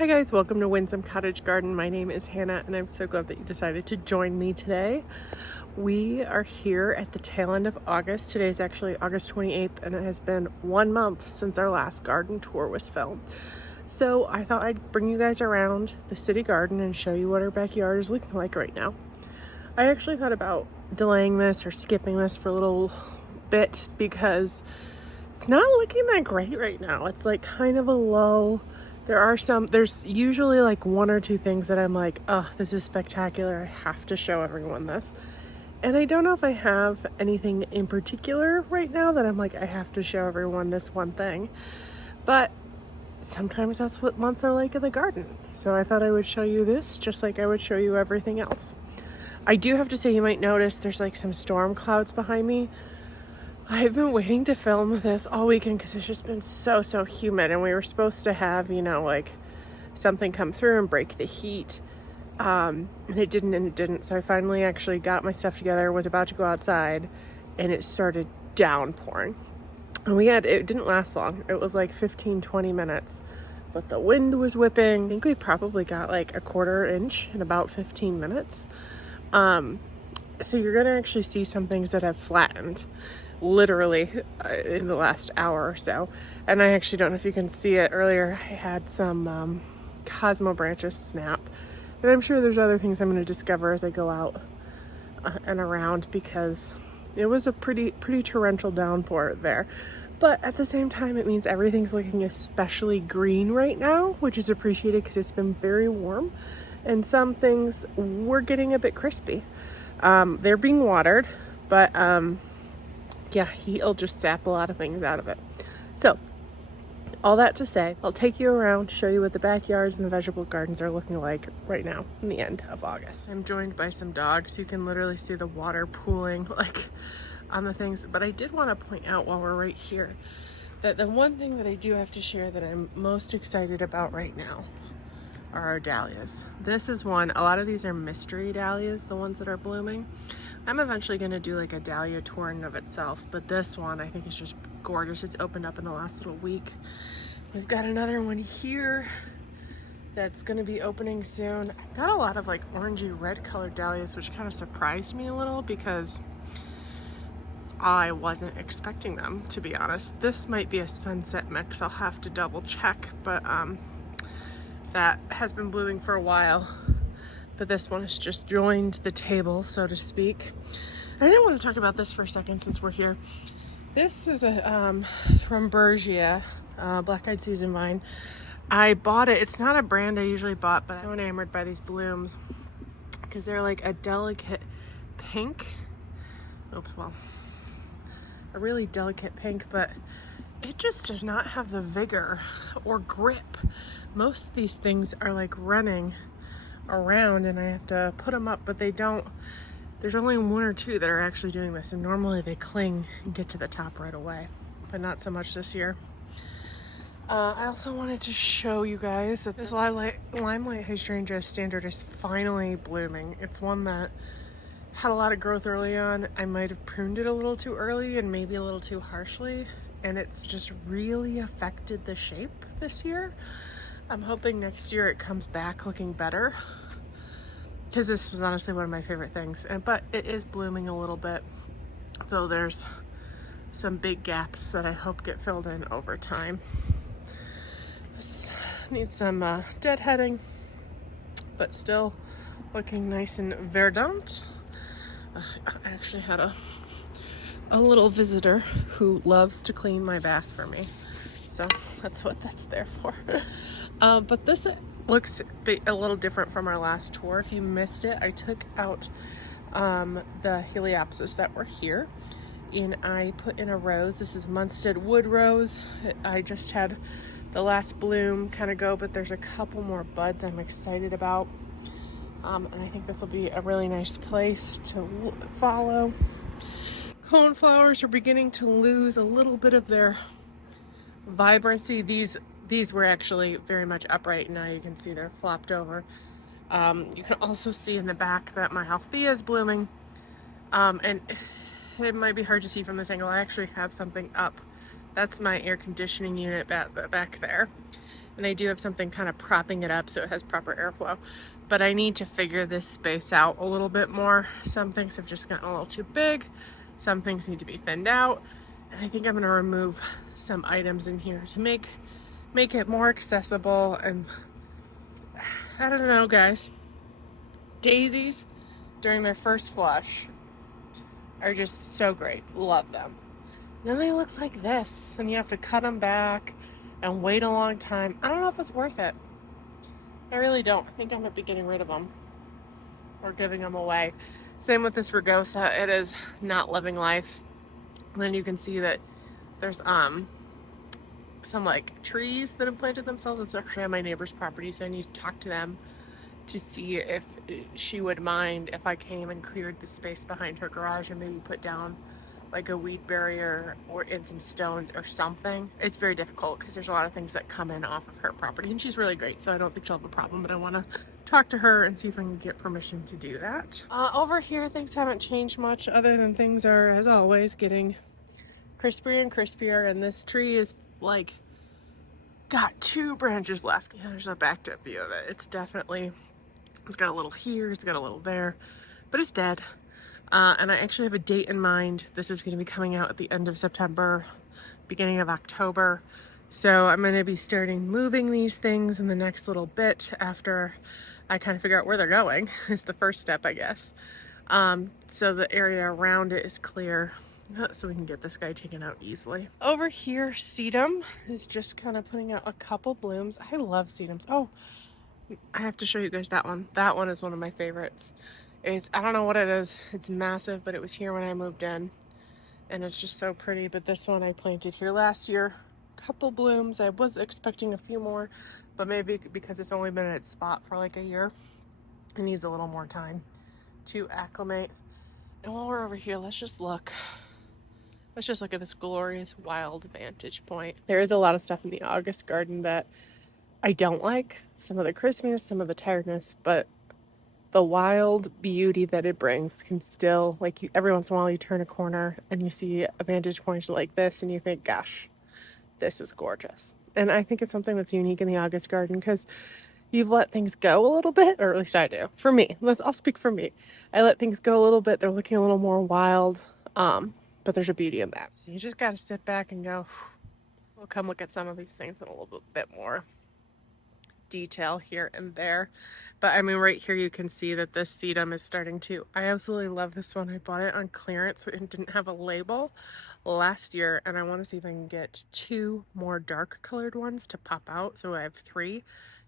Hi guys, welcome to Winsome Cottage Garden. My name is Hannah and I'm so glad that you decided to join me today. We are here at the tail end of August. Today is actually August 28th and it has been 1 month since our last garden tour was filmed. So I thought I'd bring you guys around the city garden and show you what our backyard is looking like right now. I actually thought about delaying this or skipping this for a little bit because it's not looking that great right now. It's like kind of a low. There's usually like one or two things that I'm like, oh, this is spectacular. I have to show everyone this. And I don't know if I have anything in particular right now that I'm like, I have to show everyone this one thing. But sometimes that's what months are like in the garden. So I thought I would show you this just like I would show you everything else. I do have to say, you might notice there's like some storm clouds behind me. I've been waiting to film this all weekend because it's just been so humid, and we were supposed to have, like something come through and break the heat. And it didn't. So I finally actually got my stuff together, was about to go outside, and it started downpouring. And it didn't last long. It was like 15-20 minutes, but the wind was whipping. I think we probably got like a 1/4 inch in about 15 minutes. So you're gonna actually see some things that have flattened literally in the last hour or so. And I actually don't know if you can see it. Earlier I had some Cosmo branches snap, and I'm sure there's other things I'm going to discover as I go out and around, because it was a pretty torrential downpour there. But at the same time, it means everything's looking especially green right now, which is appreciated because it's been very warm, and some things were getting a bit crispy. They're being watered, but yeah, he'll just sap a lot of things out of it. So all that to say, I'll take you around to show you what the backyards and the vegetable gardens are looking like right now in the end of August. I'm joined by some dogs. You can literally see the water pooling like on the things. But I did want to point out while we're right here that the one thing that I do have to share that I'm most excited about right now are our dahlias. This is one. A lot of these are mystery dahlias, the ones that are blooming. I'm eventually going to do like a dahlia tour in and of itself, but this one I think is just gorgeous. It's opened up in the last little week. We've got another one here that's going to be opening soon. I've got a lot of like orangey red colored dahlias, which kind of surprised me a little because I wasn't expecting them, to be honest. This might be a sunset mix. I'll have to double check, but that has been blooming for a while. But this one has just joined the table, so to speak. I didn't want to talk about this for a second since we're here. This is a Hydrangeas, black-eyed Susan vine. I bought it. It's not a brand I usually bought, but I'm so enamored by these blooms because they're like a delicate pink. A really delicate pink, but it just does not have the vigor or grip. Most of these things are like running around and I have to put them up, but they don't. There's only one or two that are actually doing this, and normally they cling and get to the top right away, but not so much this year. I also wanted to show you guys that this limelight hydrangea standard is finally blooming. It's one that had a lot of growth early on. I might have pruned it a little too early and maybe a little too harshly, and it's just really affected the shape this year. I'm hoping next year it comes back looking better, because this was honestly one of my favorite things. But it is blooming a little bit, though there's some big gaps that I hope get filled in over time. This needs some deadheading, but still looking nice and verdant. I actually had a little visitor who loves to clean my bath for me, so that's what that's there for. But this looks a little different from our last tour. If you missed it, I took out the Heliopsis that were here, and I put in a rose. This is Munstead Wood Rose. I just had the last bloom kind of go, but there's a couple more buds I'm excited about. And I think this will be a really nice place to follow. Coneflowers are beginning to lose a little bit of their vibrancy. These were actually very much upright. Now you can see they're flopped over. You can also see in the back that my Althea is blooming. And it might be hard to see from this angle. I actually have something up. That's my air conditioning unit back there. and I do have something kind of propping it up so it has proper airflow. But I need to figure this space out a little bit more. Some things have just gotten a little too big. Some things need to be thinned out. And I think I'm gonna remove some items in here to make it more accessible. And I don't know, guys. Daisies during their first flush are just so great. Love them. Then they look like this, and you have to cut them back and wait a long time. I don't know if it's worth it. I really don't. I think I might be getting rid of them or giving them away. Same with this rugosa. It is not living life. And then you can see that there's some like trees that have planted themselves. It's actually on my neighbor's property, so I need to talk to them to see if she would mind if I came and cleared the space behind her garage and maybe put down like a weed barrier or in some stones or something. It's very difficult because there's a lot of things that come in off of her property, and she's really great, so I don't think she'll have a problem, but I want to talk to her and see if I can get permission to do that. Over here, things haven't changed much other than things are, as always, getting crispier and crispier, and this tree is like got 2 branches left. Yeah, there's a backed up view of it. It's definitely, it's got a little here, it's got a little there, but it's dead. And I actually have a date in mind. This is going to be coming out at the end of September, beginning of October. So I'm going to be starting moving these things in the next little bit after I kind of figure out where they're going. Is the first step, I guess. So the area around it is clear, so we can get this guy taken out easily. Over here, sedum is just kind of putting out a couple blooms. I love sedums. Oh, I have to show you guys that one. That one is one of my favorites. I don't know what it is. It's massive, but it was here when I moved in, and it's just so pretty. But this one I planted here last year. Couple blooms. I was expecting a few more, but maybe because it's only been in its spot for like a year, it needs a little more time to acclimate. And while we're over here, let's just look at this glorious wild vantage point. There is a lot of stuff in the August garden that I don't like. Some of the crispiness, some of the tiredness, but the wild beauty that it brings can still, like, every once in a while you turn a corner and you see a vantage point like this and you think, gosh, this is gorgeous. And I think it's something that's unique in the August garden because you've let things go a little bit, or at least I do. For me, I'll speak for me. I let things go a little bit. They're looking a little more wild, but there's a beauty in that. So you just got to sit back and go, we'll come look at some of these things in a little bit more detail here and there. But I mean, right here you can see that this sedum is starting to, I absolutely love this one. I bought it on clearance, so it didn't have a label last year, and I want to see if I can get 2 more dark colored ones to pop out, so I have 3,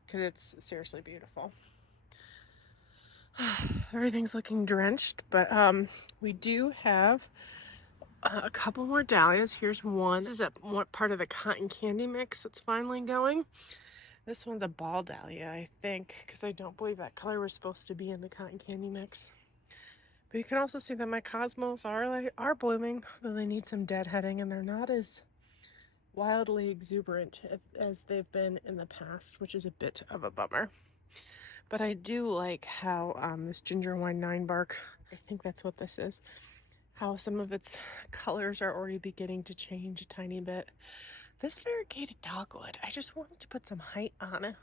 because it's seriously beautiful. Everything's looking drenched, but we do have a couple more dahlias. Here's one. This is a part of the cotton candy mix that's finally going. This one's a ball dahlia, I think, because I don't believe that color was supposed to be in the cotton candy mix. But you can also see that my cosmos are blooming, though they need some deadheading, and they're not as wildly exuberant as they've been in the past, which is a bit of a bummer. But I do like how this ginger wine 9 bark, I think that's what this is, how some of its colors are already beginning to change a tiny bit. This variegated dogwood, I just wanted to put some height on it.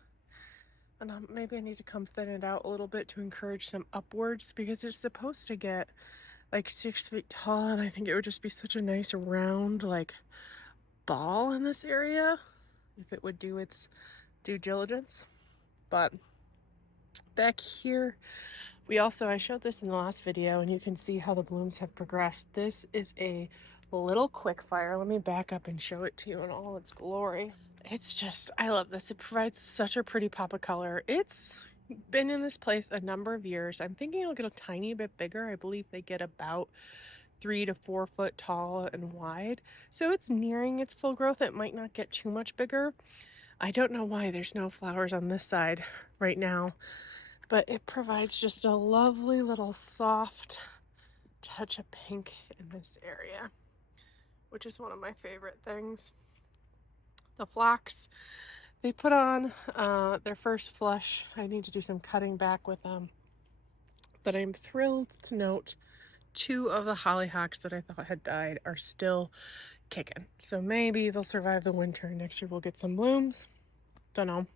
And maybe I need to come thin it out a little bit to encourage some upwards, because it's supposed to get like 6 feet tall, and I think it would just be such a nice round like ball in this area if it would do its due diligence. But back here, I showed this in the last video, and you can see how the blooms have progressed. This is a little quick fire. Let me back up and show it to you in all its glory. It's just, I love this. It provides such a pretty pop of color. It's been in this place a number of years. I'm thinking it'll get a tiny bit bigger. I believe they get about 3 to 4 foot tall and wide. So it's nearing its full growth. It might not get too much bigger. I don't know why there's no flowers on this side right now, but it provides just a lovely little soft touch of pink in this area, which is one of my favorite things. The phlox, they put on their first flush. I need to do some cutting back with them, but I'm thrilled to note 2 of the hollyhocks that I thought had died are still kicking. So maybe they'll survive the winter. Next year we'll get some blooms. Don't know.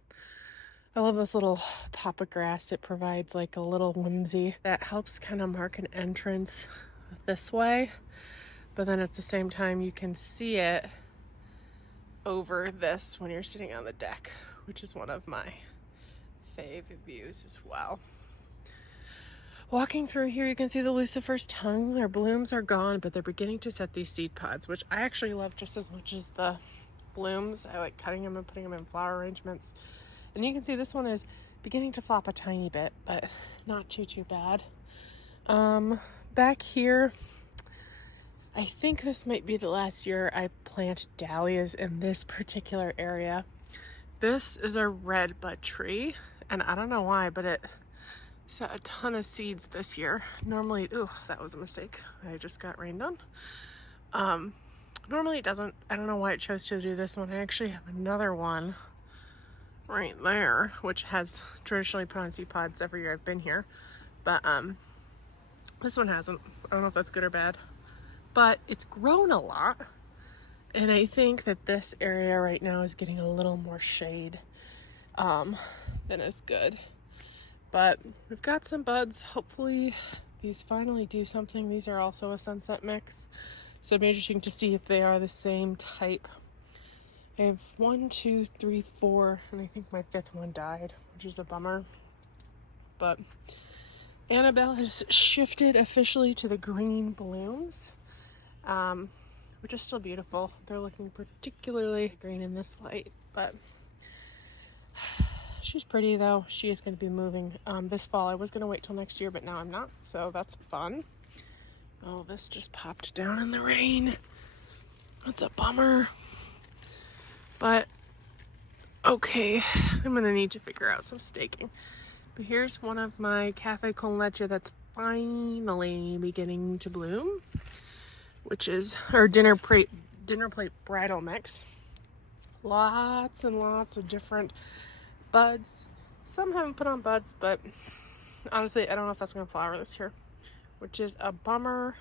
I love this little pop of grass. It provides like a little whimsy that helps kind of mark an entrance this way, but then at the same time you can see it over this when you're sitting on the deck, which is one of my fave views as well. Walking through here, you can see the lucifer's tongue. Their blooms are gone, but they're beginning to set these seed pods, which I actually love just as much as the blooms. I like cutting them and putting them in flower arrangements. And you can see this one is beginning to flop a tiny bit, but not too bad. Back here, I think this might be the last year I plant dahlias in this particular area. This is a red bud tree, and I don't know why, but it set a ton of seeds this year. Normally, ooh, that was a mistake. I just got rained on. Normally it doesn't. I don't know why it chose to do this one. I actually have another one right there, which has traditionally put on seed pods every year I've been here, but this one hasn't. I don't know if that's good or bad, but it's grown a lot, and I think that this area right now is getting a little more shade than is good. But we've got some buds. Hopefully these finally do something. These are also a sunset mix, so it'll be interesting to see if they are the same type. I have 1, 2, 3, 4, and I think my 5th one died, which is a bummer. But Annabelle has shifted officially to the green blooms, which is still beautiful. They're looking particularly green in this light, but she's pretty though. She is going to be moving this fall. I was going to wait till next year, but now I'm not, so that's fun. Oh, this just popped down in the rain. That's a bummer. But okay, I'm gonna need to figure out some staking. But here's one of my Cafe con leche that's finally beginning to bloom, which is our dinner plate bridal mix. Lots and lots of different buds. Some haven't put on buds, but honestly, I don't know if that's gonna flower this year, which is a bummer.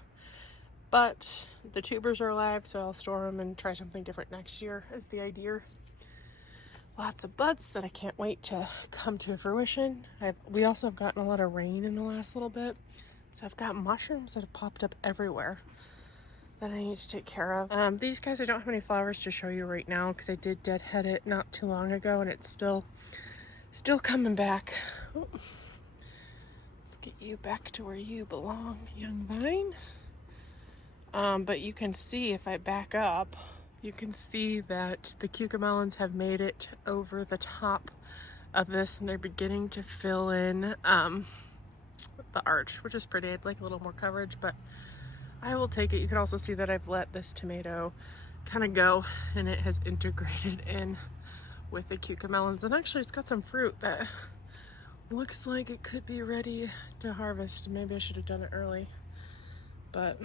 But the tubers are alive, so I'll store them and try something different next year is the idea. Lots of buds that I can't wait to come to fruition. We also have gotten a lot of rain in the last little bit, so I've got mushrooms that have popped up everywhere that I need to take care of. These guys, I don't have any flowers to show you right now because I did deadhead it not too long ago, and it's still coming back. Oh. Let's get you back to where you belong, young vine. But you can see if I back up, you can see that the cucamelons have made it over the top of this, and they're beginning to fill in the arch, which is pretty. I'd like a little more coverage, but I will take it. You can also see that I've let this tomato kind of go, and it has integrated in with the cucamelons, and actually it's got some fruit that looks like it could be ready to harvest. Maybe I should have done it early, but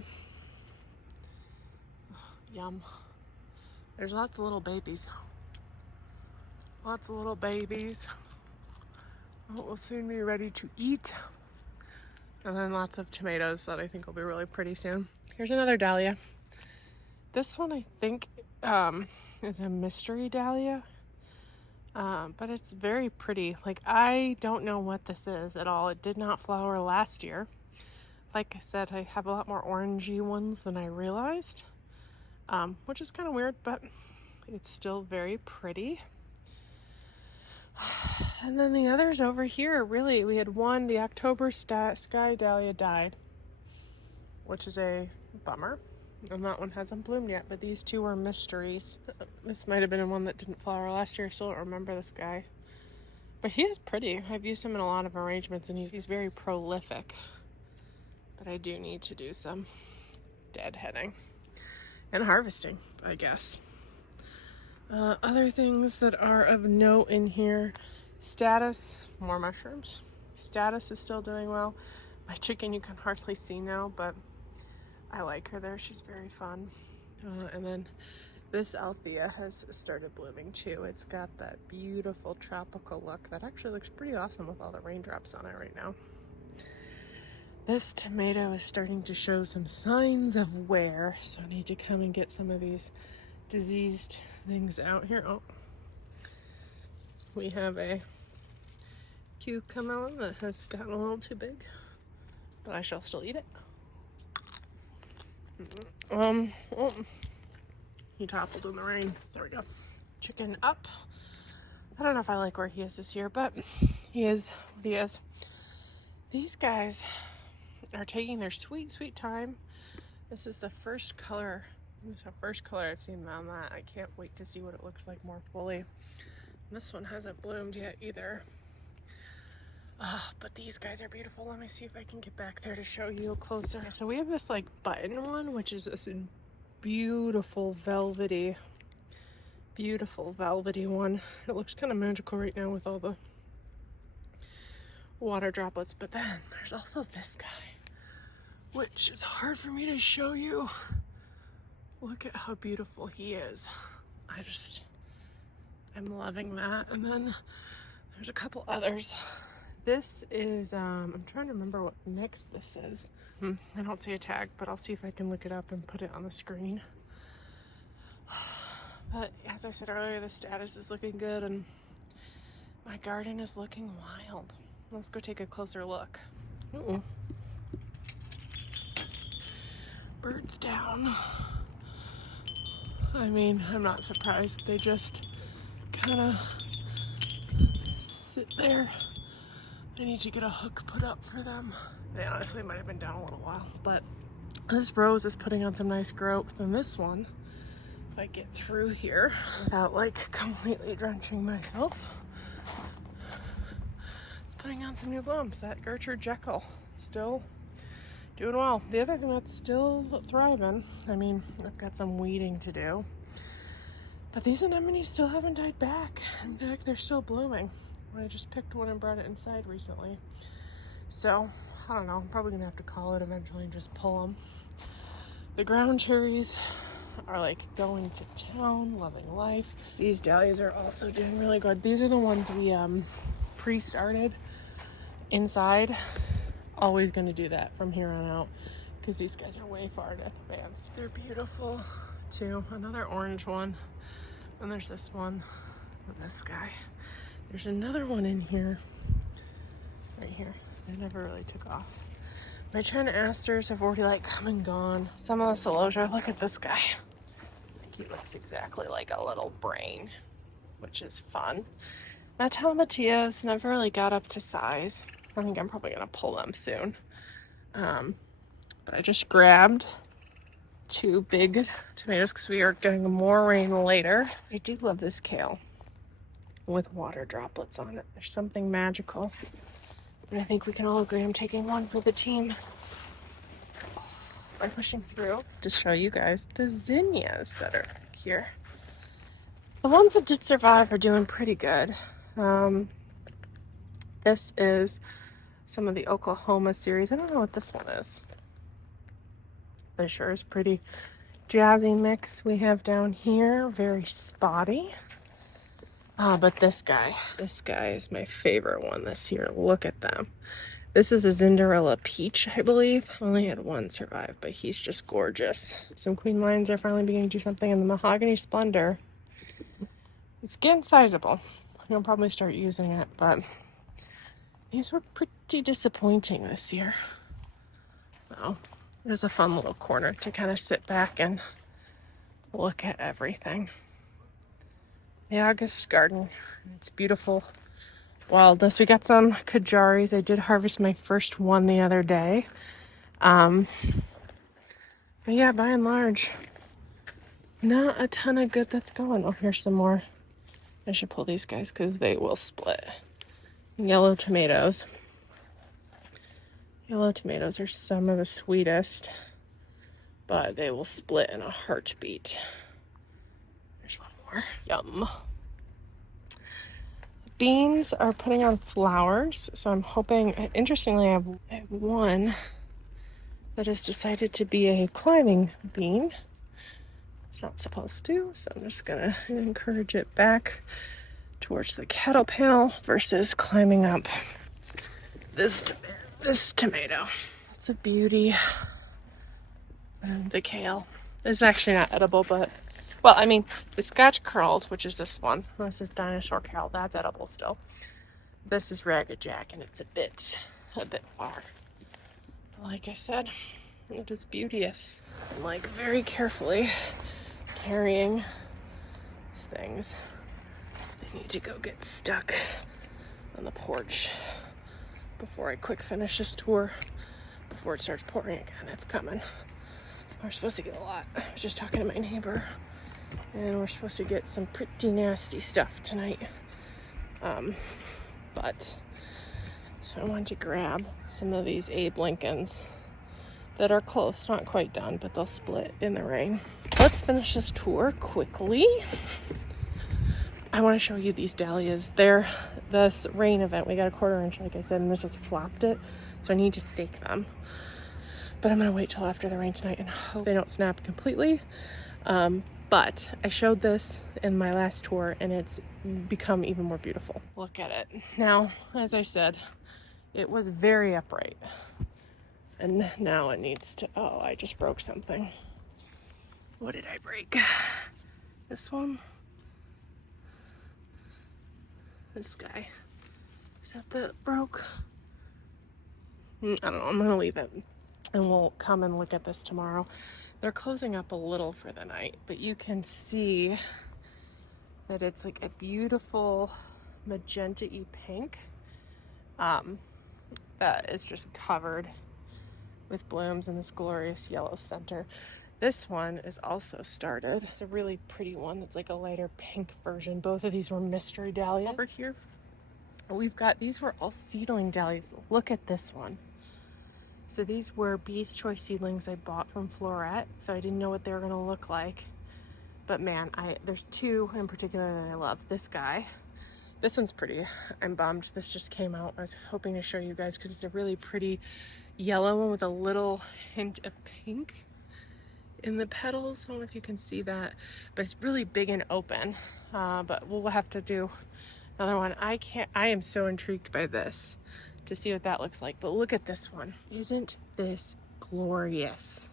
yum. There's lots of little babies. Lots of little babies. Oh, we'll soon be ready to eat. And then lots of tomatoes that I think will be really pretty soon. Here's another dahlia. This one I think is a mystery dahlia. But it's very pretty. Like, I don't know what this is at all. It did not flower last year. Like I said, I have a lot more orangey ones than I realized. Which is kind of weird, but it's still very pretty. And then the others over here, really, we had one, the October Sky Dahlia died, which is a bummer. And that one hasn't bloomed yet, but these two are mysteries. This might have been one that didn't flower last year. I still don't remember this guy. But he is pretty. I've used him in a lot of arrangements, and he's very prolific. But I do need to do some deadheading and harvesting, I guess. Other things that are of note in here. Status, more mushrooms. Status is still doing well. My chicken you can hardly see now, but I like her there. She's very fun. And then this Althea has started blooming too. It's got that beautiful tropical look that actually looks pretty awesome with all the raindrops on it right now. This tomato is starting to show some signs of wear, so I need to come and get some of these diseased things out here. Oh, we have a cucumber that has gotten a little too big, but I shall still eat it. Oh, he toppled in the rain. There we go. Chicken up. I don't know if I like where he is this year, but he is what he is. These guys are taking their sweet, sweet time. This is the first color. This is the first color I've seen on that. I can't wait to see what it looks like more fully. This one hasn't bloomed yet either. But these guys are beautiful. Let me see if I can get back there to show you closer. So we have this like button one, which is this beautiful velvety one. It looks kind of magical right now with all the water droplets. But then there's also this guy, which is hard for me to show you. Look at how beautiful he is. I'm loving that. And then there's a couple others. This is, I'm trying to remember what mix this is. I don't see a tag, but I'll see if I can look it up and put it on the screen. But as I said earlier, the status is looking good and my garden is looking wild. Let's go take a closer look. Birds down. I mean, I'm not surprised. They just kind of sit there. I need to get a hook put up for them. They honestly might have been down a little while, but this rose is putting on some nice growth, and this one, if I get through here without like completely drenching myself, it's putting on some new blooms. That Gertrude Jekyll still doing well. The other thing that's still thriving, I mean, I've got some weeding to do, but these anemones still haven't died back. In fact, they're still blooming. I just picked one and brought it inside recently. So, I don't know, I'm probably gonna have to call it eventually and just pull them. The ground cherries are like going to town, loving life. These dahlias are also doing really good. These are the ones we pre-started inside. Always gonna do that from here on out because these guys are way far in advance. They're beautiful too. Another orange one. And there's this one and this guy. There's another one in here, right here. They never really took off. My China asters have already like come and gone. Some of the celosia, look at this guy. He looks exactly like a little brain, which is fun. My tomatillas never really got up to size. I think I'm probably gonna pull them soon. But I just grabbed 2 big tomatoes because we are getting more rain later. I do love this kale with water droplets on it. There's something magical. And I think we can all agree I'm taking one for the team. I'm pushing through to show you guys the zinnias that are here. The ones that did survive are doing pretty good. This is some of the Oklahoma series. I don't know what this one is. But it sure is pretty jazzy mix we have down here. Very spotty. But this guy is my favorite one this year. Look at them. This is a Cinderella Peach, I believe. Only had one survive, but he's just gorgeous. Some Queen Lions are finally beginning to do something, and the Mahogany Splendor, it's getting sizable. I'll probably start using it, but these were pretty disappointing this year. So it was a fun little corner to kind of sit back and look at everything. The August garden, it's beautiful wildness. We got some kajaris. I did harvest my first one the other day. But yeah, by and large, not a ton of good that's going. Oh, here's some more. I should pull these guys because they will split. Yellow tomatoes. Yellow tomatoes are some of the sweetest, but they will split in a heartbeat. There's one more. Yum. Beans are putting on flowers, so I'm hoping, interestingly, I have one that has decided to be a climbing bean. It's not supposed to, so I'm just gonna encourage it back towards the cattle panel versus climbing up this tomato. It's a beauty. And the kale is actually not edible, but Well, I mean, the Scotch curled, which is this one. This is Dinosaur Carol. That's edible still. This is Ragged Jack, and it's a bit far. Like I said, it is beauteous. I'm like very carefully carrying these things. I need to go get stuck on the porch before I quick finish this tour, before it starts pouring again. It's coming. We're supposed to get a lot. I was just talking to my neighbor, and we're supposed to get some pretty nasty stuff tonight. So I wanted to grab some of these Abe Lincolns that are close, not quite done, but they'll split in the rain. Let's finish this tour quickly. I want to show you these dahlias. They're this rain event. We got a 1/4 inch, like I said, and this has flopped it, so I need to stake them. But I'm gonna wait till after the rain tonight and hope they don't snap completely. But I showed this in my last tour, and it's become even more beautiful. Look at it. Now, as I said, it was very upright. And now it needs to, oh, I just broke something. What did I break? This one? This guy. Is that broke? I don't know, I'm gonna leave it. And we'll come and look at this tomorrow. They're closing up a little for the night, but you can see that it's like a beautiful magenta-y pink that is just covered with blooms in this glorious yellow center. This one is also started. It's a really pretty one. It's like a lighter pink version. Both of these were mystery dahlia. Over here, we've got, these were all seedling dahlias. Look at this one. So these were Bee's Choice seedlings I bought from Floret, so I didn't know what they were gonna look like. But man, there's two in particular that I love. This guy, this one's pretty. I'm bummed this just came out. I was hoping to show you guys because it's a really pretty yellow one with a little hint of pink in the petals. I don't know if you can see that, but it's really big and open. But we'll have to do another one. I am so intrigued by this to see what that looks like. But look at this one. Isn't this glorious?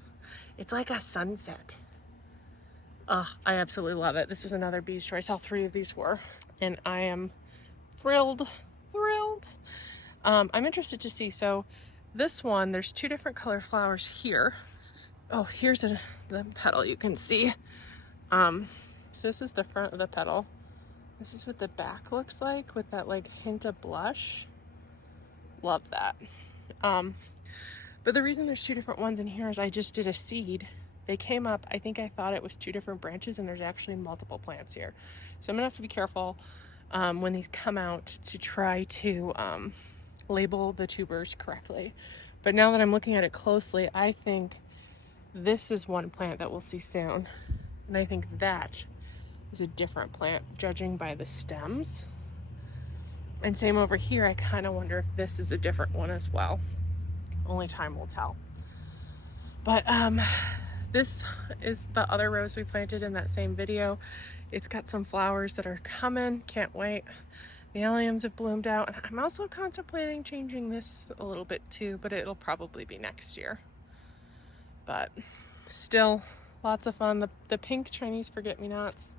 It's like a sunset. Oh, I absolutely love it. This was another Bee's Choice. All 3 of these were, and I am thrilled. I'm interested to see. So this one, there's 2 different color flowers here. Oh, here's the petal you can see. So this is the front of the petal. This is what the back looks like with that like hint of blush. Love that. But the reason there's 2 different ones in here is I just did a seed. They came up, I think I thought it was 2 different branches, and there's actually multiple plants here. So I'm gonna have to be careful when these come out to try to label the tubers correctly. But now that I'm looking at it closely, I think this is one plant that we'll see soon. And I think that is a different plant, judging by the stems. And same over here, I kind of wonder if this is a different one as well. Only time will tell. But this is the other rose we planted in that same video. It's got some flowers that are coming, can't wait. The alliums have bloomed out. And I'm also contemplating changing this a little bit too, but it'll probably be next year. But still, lots of fun. The pink Chinese forget-me-nots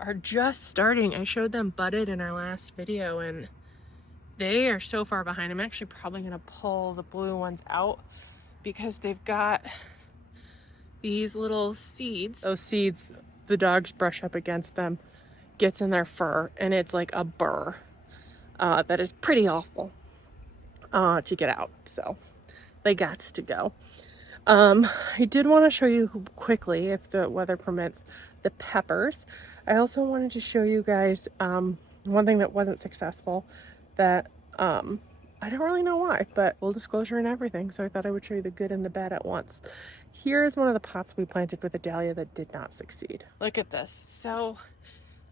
are just starting. I showed them budded in our last video, and they are so far behind. I'm actually probably gonna pull the blue ones out because they've got these little seeds. Those seeds, the dogs brush up against them, gets in their fur, and it's like a burr that is pretty awful to get out. So they got to go. I did want to show you quickly, if the weather permits, the peppers. I also wanted to show you guys one thing that wasn't successful that I don't really know why, but full disclosure and everything, so I thought I would show you the good and the bad at once. Here is one of the pots we planted with a dahlia that did not succeed. Look at this. So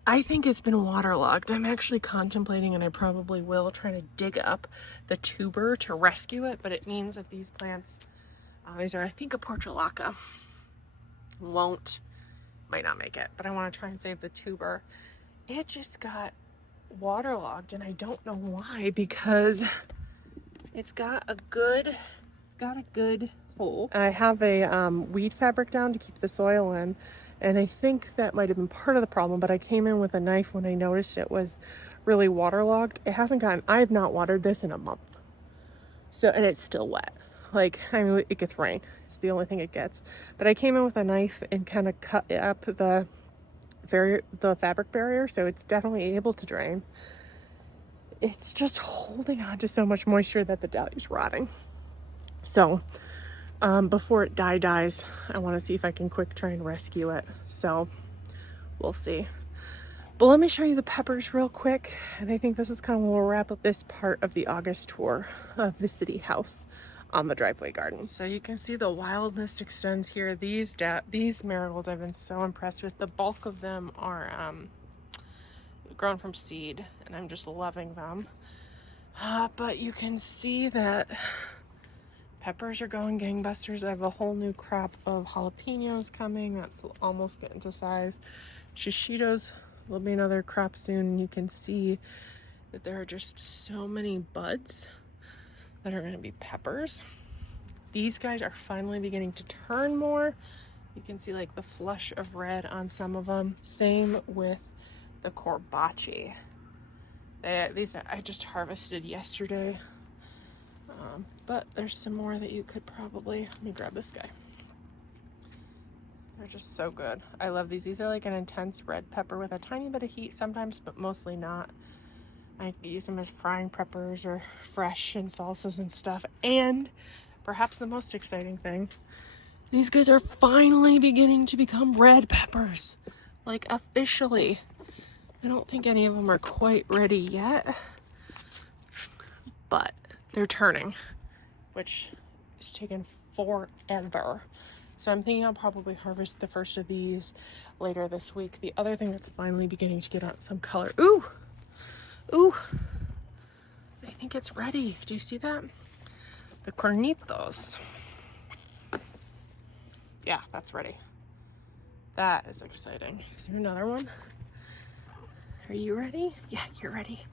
I think it's been waterlogged. I'm actually contemplating, and I probably will, try to dig up the tuber to rescue it, but it means that these plants, these are, I think, a portulaca, might not make it, but I want to try and save the tuber. It just got waterlogged, and I don't know why, because it's got a good hole. I have a weed fabric down to keep the soil in, And I think that might have been part of the problem, but I came in with a knife when I noticed it was really waterlogged. It hasn't gotten, I have not watered this in a month. So, and it's still wet. Like, I mean, it gets rain. It's the only thing it gets. But I came in with a knife and kind of cut up the fabric barrier, so it's definitely able to drain. It's just holding on to so much moisture that the dahlia's rotting. So, before it dies, I want to see if I can try and rescue it. So, we'll see. But let me show you the peppers real quick. And I think this is kind of where we'll wrap up this part of the August tour of the city house on the driveway garden. So you can see the wildness extends here. These marigolds I've been so impressed with. The bulk of them are grown from seed, and I'm just loving them. But you can see that peppers are going gangbusters. I have a whole new crop of jalapenos coming. That's almost getting to size. Shishitos, there'll be another crop soon. You can see that there are just so many buds that are going to be peppers. These guys are finally beginning to turn more. You can see like the flush of red on some of them. Same with the corbace. These I just harvested yesterday. But there's some more that you could probably, let me grab this guy. They're just so good. I love these. These are like an intense red pepper with a tiny bit of heat sometimes, but mostly not. I use them as frying peppers or fresh in salsas and stuff. And perhaps the most exciting thing, these guys are finally beginning to become red peppers. Like officially. I don't think any of them are quite ready yet, but they're turning, which is taking forever. So I'm thinking I'll probably harvest the first of these later this week. The other thing that's finally beginning to get out some color. Ooh, I think it's ready. Do you see that? The cornitos. Yeah, that's ready. That is exciting. Is there another one? Are you ready? Yeah, you're ready.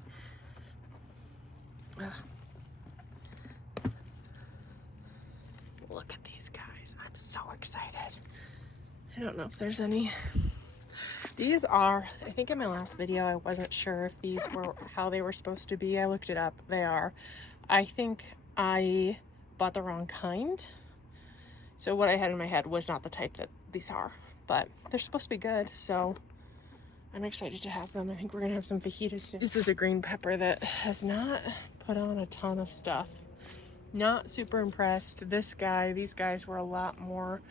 Ugh. Look at these guys. I'm so excited. I don't know if there's any. These are, I think in my last video, I wasn't sure if these were how they were supposed to be. I looked it up. They are. I think I bought the wrong kind. So what I had in my head was not the type that these are, but they're supposed to be good. So I'm excited to have them. I think we're gonna have some fajitas soon. This is a green pepper that has not put on a ton of stuff. Not super impressed. These guys were a lot more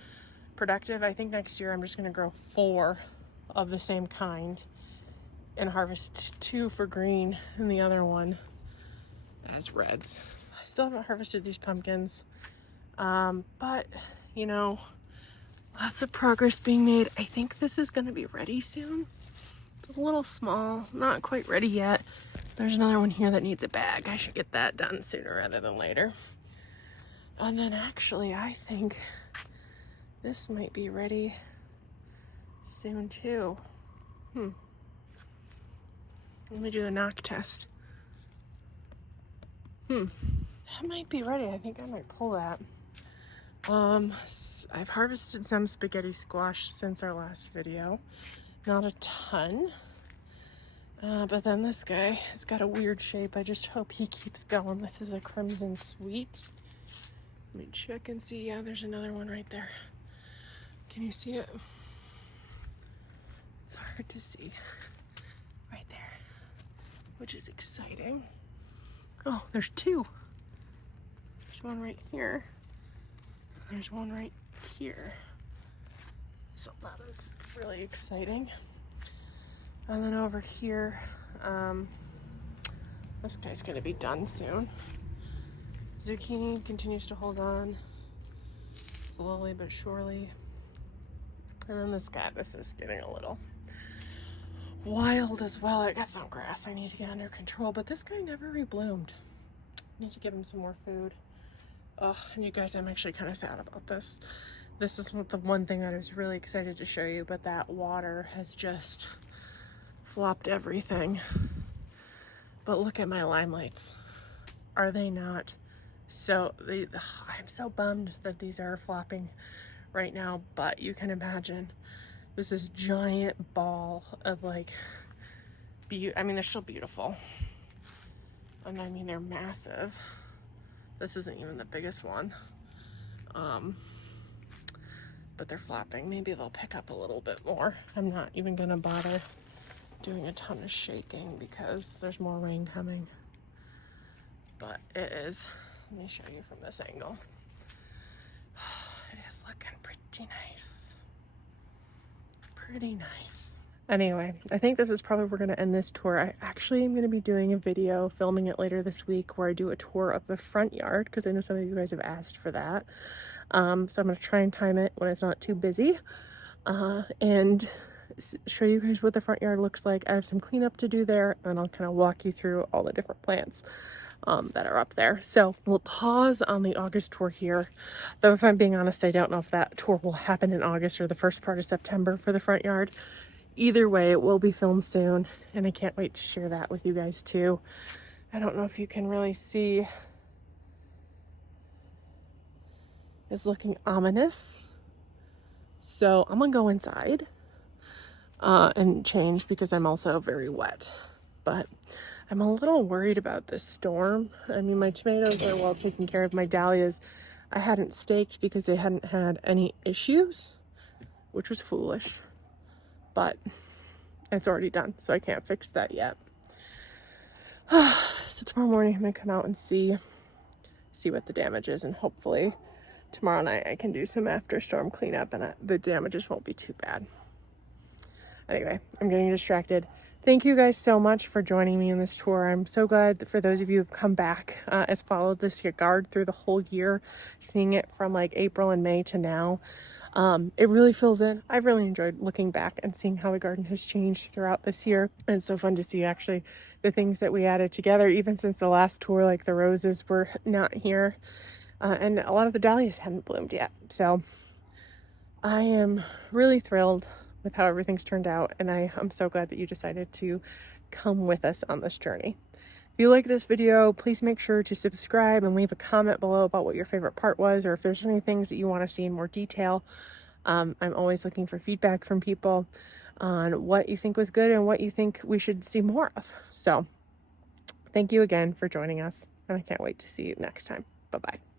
productive. I think next year I'm just gonna grow 4 of the same kind and harvest 2 for green and the other one as reds. I still haven't harvested these pumpkins, but you know, lots of progress being made. I think this is gonna be ready soon. It's a little small, not quite ready yet. There's another one here that needs a bag. I should get that done sooner rather than later. And then actually, I think this might be ready soon too. Let me do the knock test. That might be ready. I think I might pull that. I've harvested some spaghetti squash since our last video. Not a ton. But then this guy has got a weird shape. I just hope he keeps going. This is a crimson sweet. Let me check and see. Yeah, there's another one right there. Can you see it? It's hard to see. Right there. Which is exciting. Oh, there's 2. There's one right here. There's one right here. So that is really exciting. And then over here, this guy's gonna be done soon. Zucchini continues to hold on, slowly but surely. And then this is getting a little wild as well. I got some grass I need to get under control, but this guy never rebloomed. I need to give him some more food. Oh, and you guys, I'm actually kind of sad about this. This is the one thing that I was really excited to show you, but that water has just flopped everything. But look at my limelights. Are they not so, I'm so bummed that these are flopping right now, but you can imagine was this giant ball of like, I mean, they're still beautiful. And I mean, they're massive. This isn't even the biggest one. But they're flapping. Maybe they'll pick up a little bit more. I'm not even gonna bother doing a ton of shaking because there's more rain coming. But it is, let me show you from this angle. It is looking pretty nice. Pretty nice. Anyway, I think this is probably where we're going to end this tour. I actually am going to be doing a video, filming it later this week, where I do a tour of the front yard, because I know some of you guys have asked for that. So I'm going to try and time it when it's not too busy, and show you guys what the front yard looks like. I have some cleanup to do there, and I'll kind of walk you through all the different plants that are up there. So we'll pause on the August tour here, though if I'm being honest, I don't know if that tour will happen in August or the first part of September for the front yard. Either way, it will be filmed soon, and I can't wait to share that with you guys too. I don't know if you can really see. It's looking ominous. So I'm gonna go inside and change because I'm also very wet. But I'm a little worried about this storm. I mean, my tomatoes are well taken care of. My dahlias, I hadn't staked because they hadn't had any issues, which was foolish. But it's already done, so I can't fix that yet. So tomorrow morning I'm gonna come out and see what the damage is, and hopefully tomorrow night I can do some after storm cleanup and the damages won't be too bad. Anyway, I'm getting distracted. Thank you guys so much for joining me in this tour. I'm so glad that for those of you who've come back, has followed this garden through the whole year, seeing it from like April and May to now. It really fills in. I've really enjoyed looking back and seeing how the garden has changed throughout this year. And it's so fun to see actually the things that we added together, even since the last tour, like the roses were not here. And a lot of the dahlias hadn't bloomed yet. So I am really thrilled with how everything's turned out. And I'm so glad that you decided to come with us on this journey. If you like this video, please make sure to subscribe and leave a comment below about what your favorite part was, or if there's any things that you want to see in more detail. I'm always looking for feedback from people on what you think was good and what you think we should see more of. So thank you again for joining us, and I can't wait to see you next time. Bye-bye.